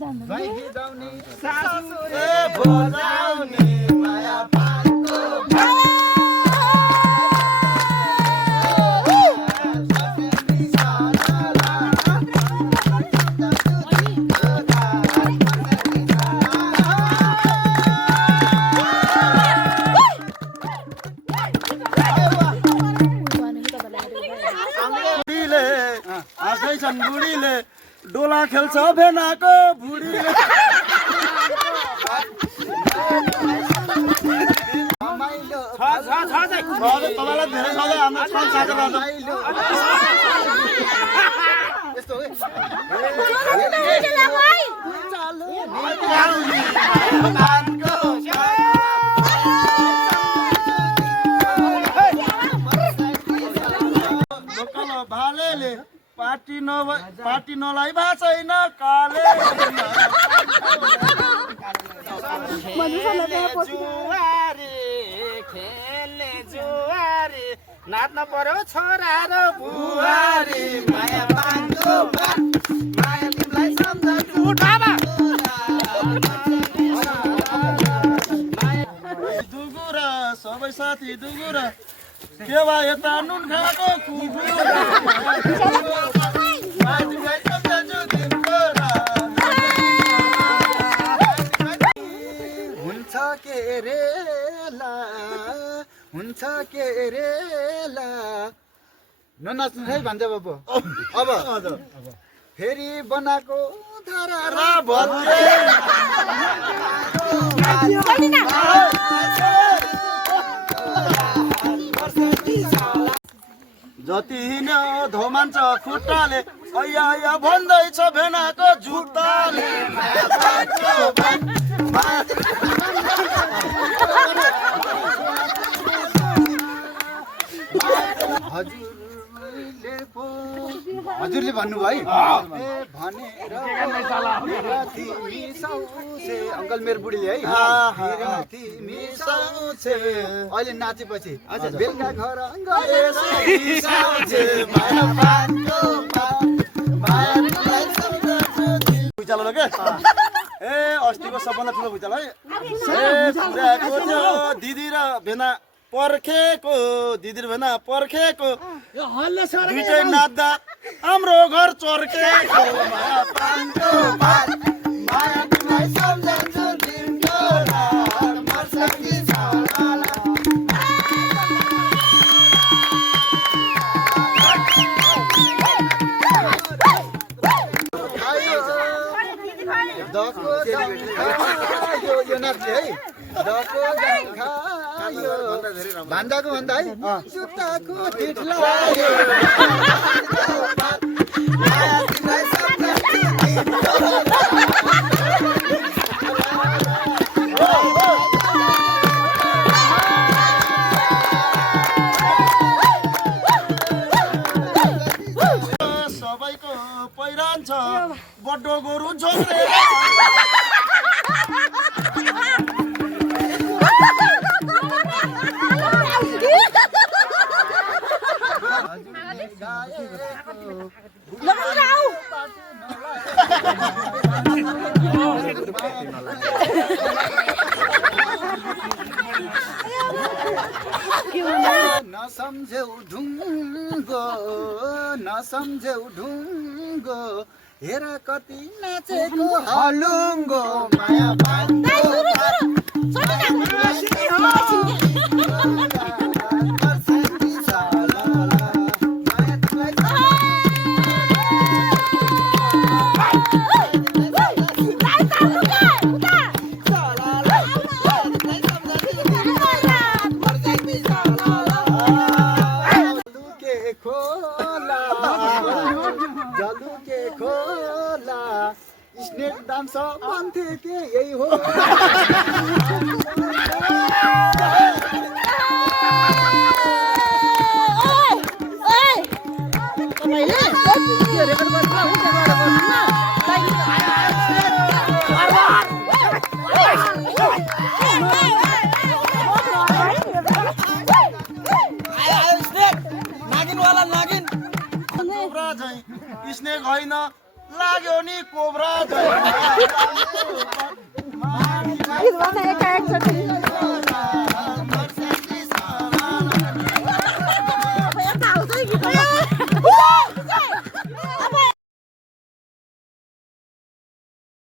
भाइ गीताउने सासुले बजाउने माया पानको बुढीले डोला खेल्छ भेनाको बुढीले तपाईँलाई धेरै सधैँ हाम्रो छन् भालेले पार्टी नलाई भा छैन काले जुवारी खेल्ने जुवारी नाच्न पर्यो छोरा र बुहारी माया पानको माया तिमीलाई सम्झन्छु दुगुरा सबै साथी दुगुरा के भा यता नुन खाएको हुन्छ के रेला ननाच्नु है भन्छ बाबु अब फेरि बनाएको धारा जति हिँड्यो धोमान्छ खुट्टाले अया अया भन्दैछ भेनाको जुत्ताले हजुरले भन्नुभयो अङ्कल मेरो बुढीले है अहिले नाचेपछि बेलुका घर भुइँचालो के ए अस्तिको सबभन्दा ठुलो भुइँचालो है दिदी र भेना पर्खेको दिदी र भेना पर्खेको दुईटै नाच्दा हाम्रो घर चर्केको भन्दाको भन्दा है जुत्ताको सबैको पहिरान छ बड्डो गोरु झोक्रे नसम्झेउ ढुङ्गो हेर कति नाचेको हलुङ्गो माया स्नेक डान्स भन्थे के यही हो स्नेक होइन लाग्यो नि कोब्रा जैन गीत भने